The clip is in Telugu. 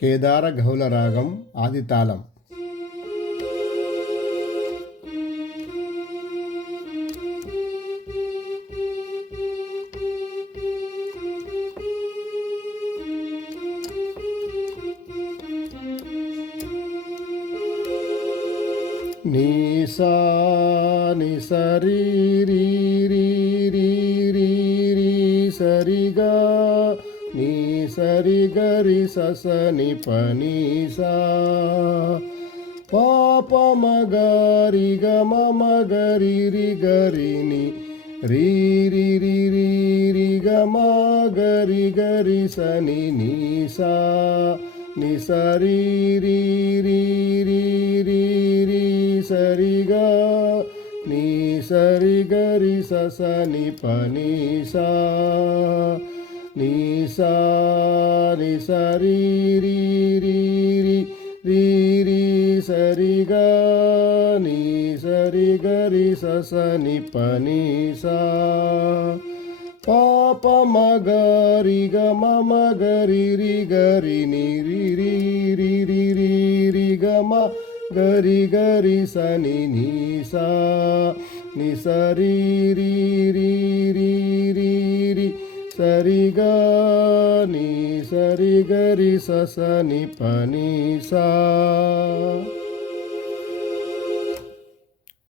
కేదార గౌళ రాగం ఆదితాళం. నీ సా ని సరి రి రి రి రి రి సరిగా నీ సరి గరి సస ని పని సా పాప మగరి గ మమ గరి రి గరి ని రి రి రి రి రి గ మ గరి గరి సని ని సా ని సరి రి రి రి రి రి సరిగా నీ సరి గరి సస ని పని సా నీ సా ని సరి రి రి రి రి రి సరిగా నీ సరి గరి సస ని పని సా పాప మగరి గ మమ గరి రి గరి ని రి రి రి రి రి రి గ మ గరి గరి సని ని సా ని సరి రి రి రి రి రి సరిగా నీ సరి గరి సస ని పని సా.